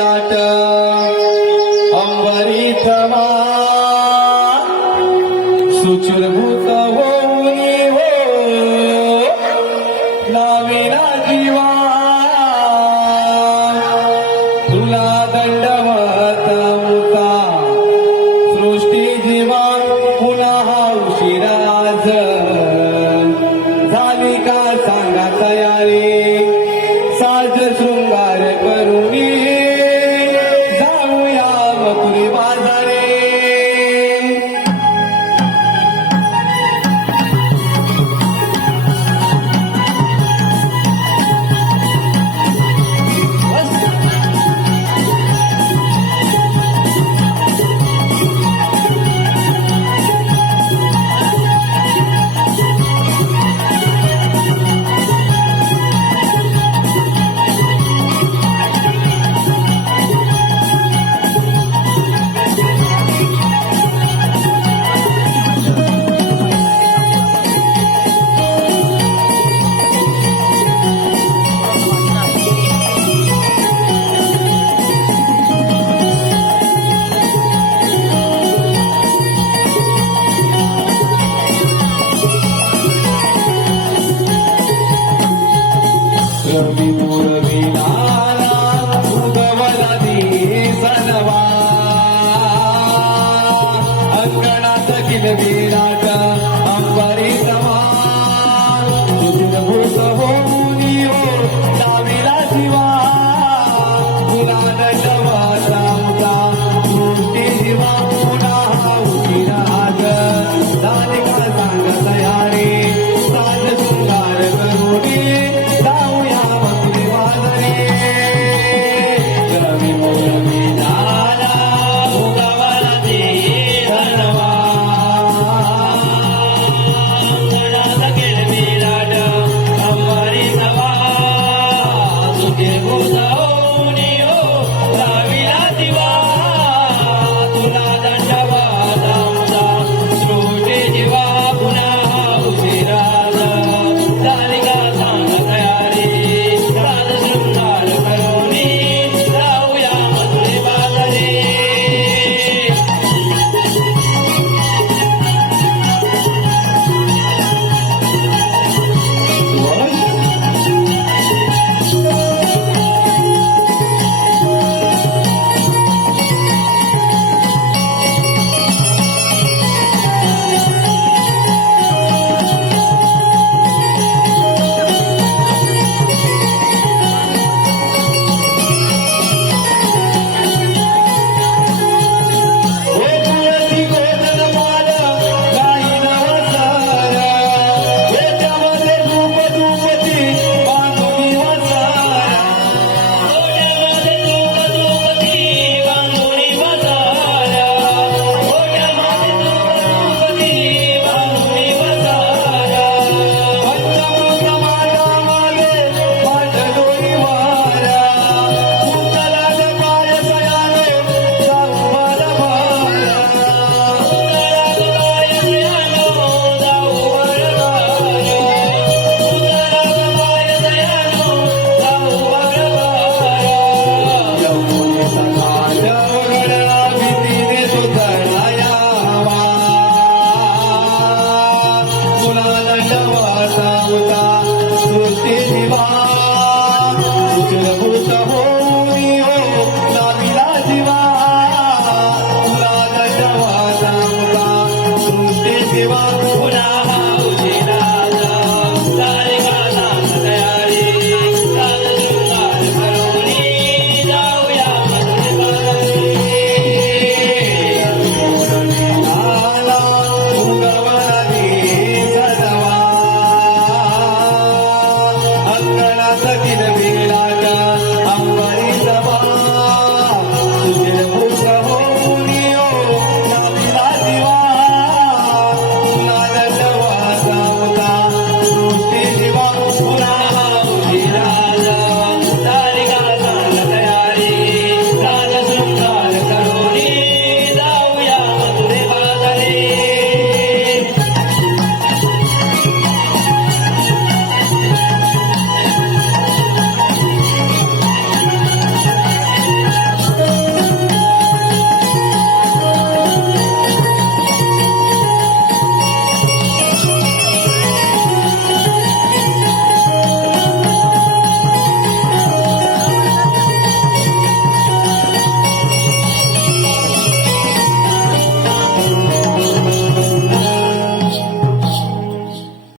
लाट अंबरीत सुचुरभूत होऊनी हो लाविना जीवा. तुला दंडवत मुका सृष्टी जीवा पुन्हा उशिरा अंगणात किल विराट